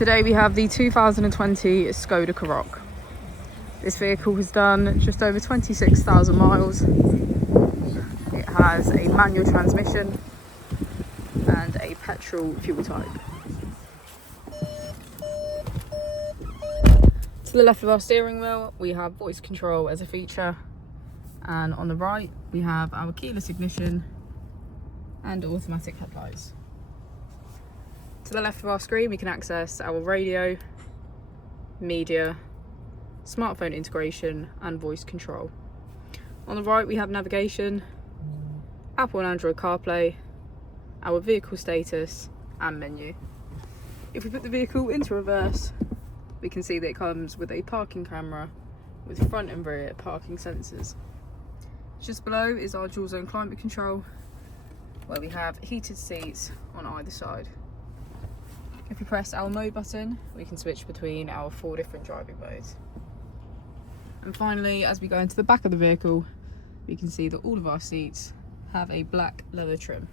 Today we have the 2020 Skoda Karoq. This vehicle has done just over 26,000 miles. It has a manual transmission and a petrol fuel type. To the left of our steering wheel we have voice control as a feature, and on the right we have our keyless ignition and automatic headlights. To the left of our screen we can access our radio, media, smartphone integration and voice control. On the right we have navigation, Apple and Android CarPlay, our vehicle status and menu. If we put the vehicle into reverse, we can see that it comes with a parking camera with front and rear parking sensors. Just below is our dual zone climate control, where we have heated seats on either side. If we press our mode button, we can switch between our 4 different driving modes. And finally, as we go into the back of the vehicle, we can see that all of our seats have a black leather trim.